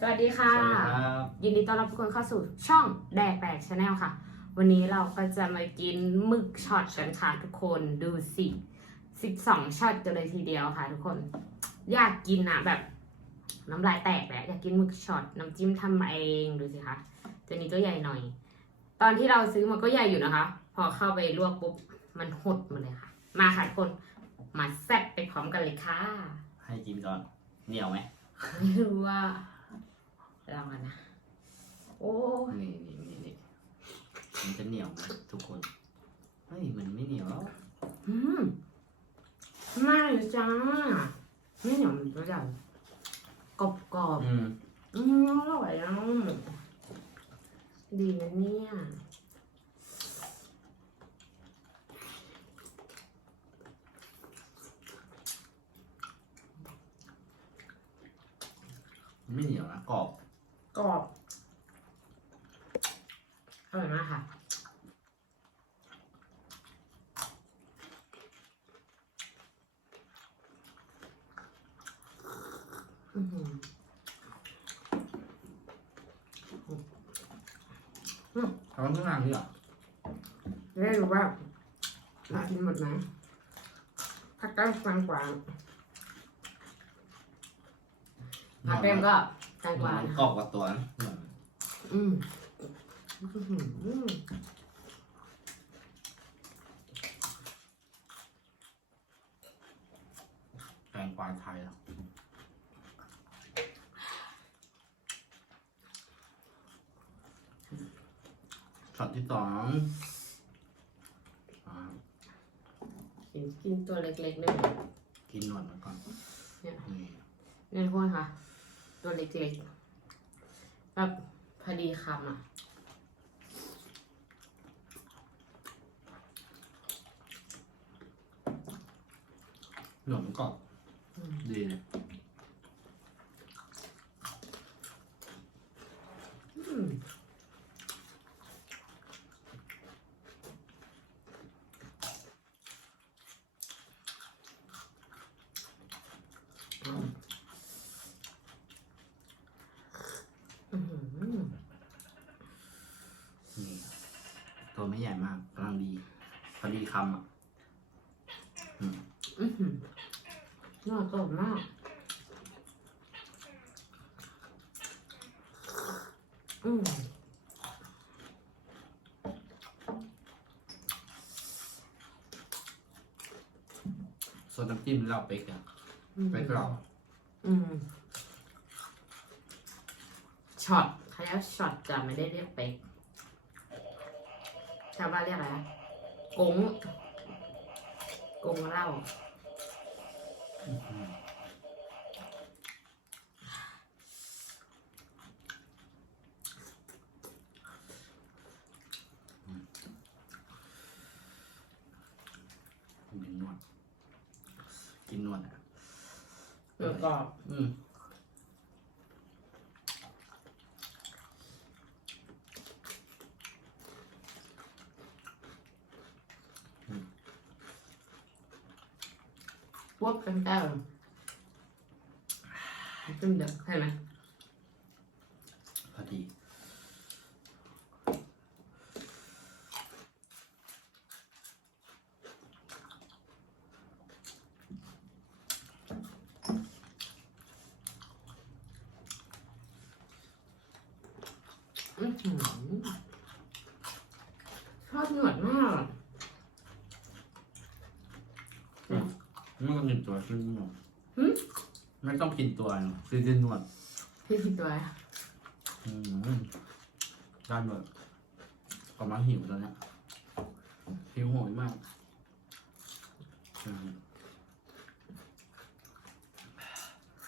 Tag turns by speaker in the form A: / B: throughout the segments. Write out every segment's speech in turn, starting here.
A: สวัสดีค่ะ
B: สวัสดีครับ
A: ยินดีต้อนรับทุกคนเข้าสู่ช่องแดกแปลกชาแนลค่ะ วันนี้เราก็จะมากินหมึกช็อตกันค่ะทุกคนดูสิ12ช็อตกันเลยทีเดียวค่ะ ทุกคน อยากกินอะแบบ น้ำลายแตกแหละอยากกินหมึกช็อตน้ำจิ้มทำเองดูสิคะตัวนี้ตัวใหญ่หน่อย ตอนที่เราซื้อมันก็ใหญ่อยู่นะคะ พอเข้าไปลวกปุ๊บมันหดหมาเลยค่ะ มาค่ะทุกคนมาแซ่บไปพร้อมกันเลยค่ะ
B: ให้กินก่อนเหนียวไหม
A: ไม่รู้ว่า ลองกันนะ โอ้ย
B: นี่นี่นี่นี่มันจะเหนียวไหมทุกคนเฮ้ยมันไม่เหนียวแล้ว
A: อืมไม่จ้าไม่เหนียวมันตัวใหญ่กรอบกรอบ
B: อืม
A: ๆอืมอร่อยอะดีนะเนี่ย
B: มันไม่เหนียวนะกรอบ
A: กรอบอร่อยมากค่ะอือหือ
B: ทำทุกอย่างนี่เหรอ
A: จะได้รู้ว่าเรากินหมดไหมถ้าใกล้กลางกว่าถ้าเต็มก็ กลางกว่า
B: มัน
A: นะ
B: กรอบกว่าตัวนะเหมือน
A: อืมอื้อหือ
B: แกงกวายไทยอะช็อตที่สองอ่า
A: กินกินตัวเล็กๆด้วย
B: กินหนวดมันก่อน
A: เนี่ย
B: นี่
A: เนี่ยทุกคนค่ะ ตัวเล็กๆแบบพอดีคำอะ
B: หนวดมันกรอบ
A: อืม
B: ดีเลย
A: อืมอื้อหือ
B: นี่ ตัวไม่ใหญ่มากกำลังดีพอดีคำอะ
A: อื้อหือน่ากรอบมาก อืม
B: ส่วนน้ำจิ้มเราเป๊กอะ
A: อืม
B: เป๊กเรา
A: อืมช็อตเขาเรียกว่าช็อตจะไม่ได้เรียกเป๊ก ชาวบ้านเรียกอะไรนะกงกงเหล้า
B: กินนวด กินนวดอะ
A: แล้วก็
B: อืม
A: วกกันแก้วจุ่มเดือดใช่ไหม
B: พอดี
A: อื้อหือชอบหนวดมากอะ
B: ไม่ต้องกินตัวขึ้นนวด
A: หึ
B: ไม่ต้องกินตัวหรอกคือกินนวด
A: พี่คิดตัวอะ
B: อืมได้หมดประมาณหิวแล้วเนี่ยหิวโหยมากอืม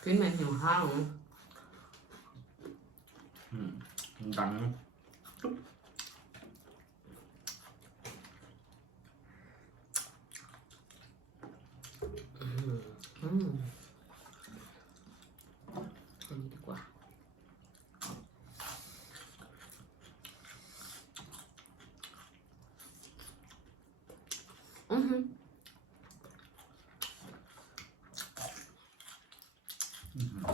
A: กินเหมือนหิวข้าวอะ
B: อืมดัง
A: อืมอันนี้ดีกว่า อือหือ
B: อืม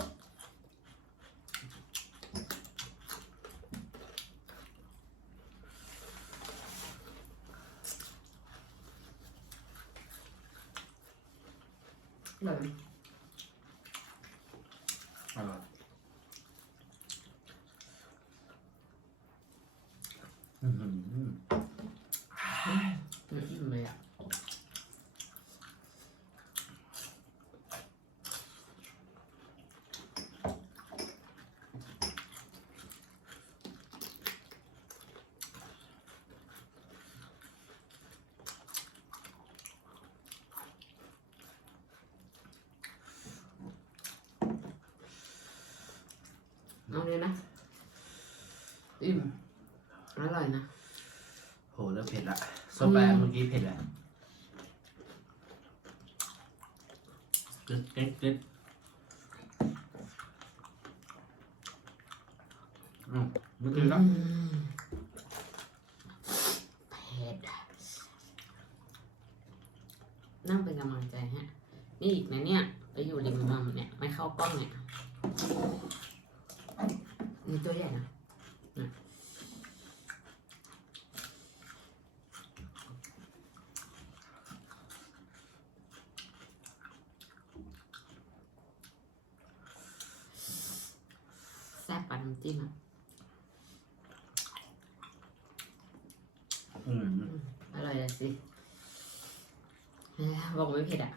A: เลย
B: อร่อยอือหือ
A: อืมอิ่มเลยอะ เอาเลยนะ อิ่ม อร่อยนะ
B: โหเริ่มเผ็ดละโซแปนเมื่อกี้เผ็ดแหละกึดกึดกึดอืมเมื่อกี้ละ
A: อืมเผ็ดนั่งเป็นกำลังใจฮะ นี่อีกนะเนี่ย ไปอยู่ริมมัมเนี่ย ไม่เข้ากล้องเนี่ยนี่ตัวใหญ่นะนะแซ่บปะ น้ำจิ้มอะ
B: อืม
A: อร่อยเลยสิเอ้ยบอกไม่เผ็ดอะ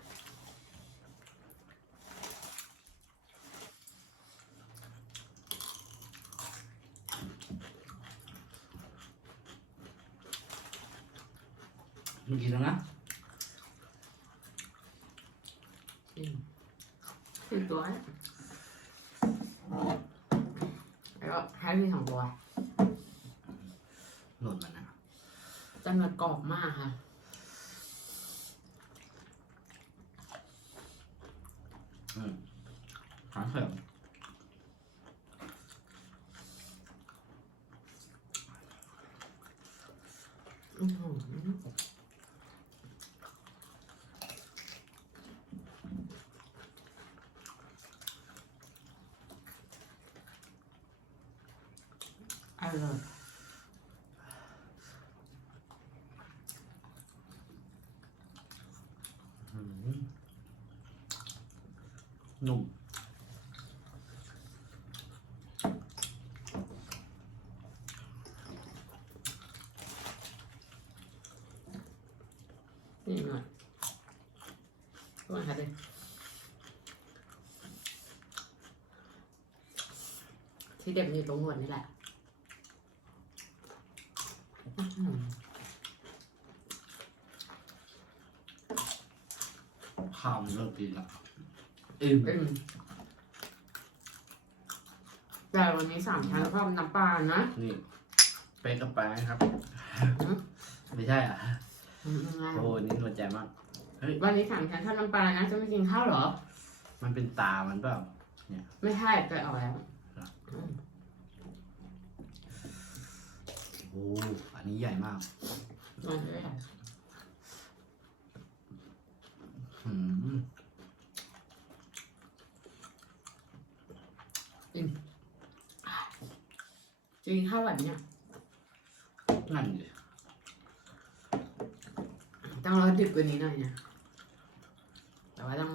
B: เมื่อกี้แล้วนะ
A: อืมสิบตัวนะ แล้วก็ให้มีสองตัว
B: หล่นมันนะ
A: จะมากรอบมากค่ะ
B: อืมหางเสียง
A: อื้อหืออร่อย
B: อืม นุ่ม
A: นี่หน่อยก็มาค่ะเลยที่เด็ดมีตรงหัวนี่แหละอื้อหือ
B: ข้าวมันเริ่มกินละ อิ่ม
A: อืมแต่วันนี้สามชั้นชอบน้ำปลานะ
B: นี่เป๊กกับไปครับ
A: อืม
B: ไม่ใช่อะ
A: อืม
B: โอ้นี่หัวใจมาก
A: วันนี้สามชั้นชอบน้ำปลานะจะไม่กินข้าวเหรอ
B: มันเป็นตามันเปล่า
A: ไม่ใช่ไปเอาแล้ว
B: ครับ
A: อืม
B: โอ้อันนี้ใหญ่มาก
A: เอาเลย
B: อืม
A: จะกินข้าววันเนี่ย
B: นั่นดิ
A: ต้องรอดึกกว่านี้หน่อยนะ แต่ว่าต้อง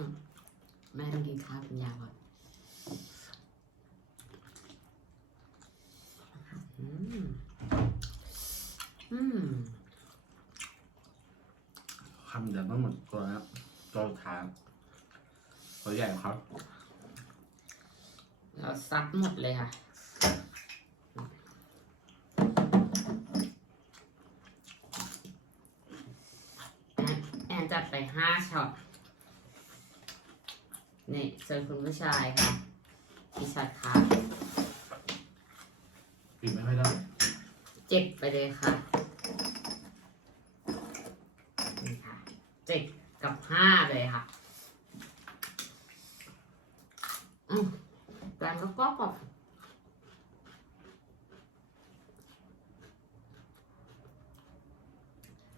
A: แม่ต้องกินข้าวเป็นยาก่อนอืมอืม
B: คำเดียวมันหมดตัวแล้วตัวสุดท้ายตัวใหญ่ครับ
A: เราซัดหมดเลยค่ะ แอนแอนจัดไปห้า ช็อตนี่เจอคุณผู้ชายค่ะพี่ชัดค่ะ
B: กินไม่ค่อยได้
A: เจ็ดไปเลยค่ะนี่ค่ะเจ็ดกับห้าเลยค่ะอืมแกงก็กรอบกรอบ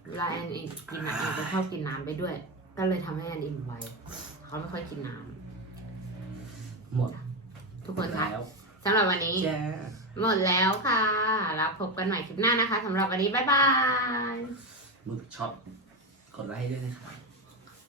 A: เวลาแอนอีกกินอะแอนจะชอบกินน้ำไปด้วย ก็เลยทำให้แอนอิ่มไวเขาไม่ค่อยกินน้
B: หมดำ
A: ทุกคนคะ
B: แล้ว
A: สำหรับวันนี้
B: แจ้
A: หมดแล้วค่ะแล้วพบกันใหม่คลิปหน้านะคะสำหรับวันนี้ บ๊ายบาย
B: มึกช็อตกดไลค์ด้วยนะครับ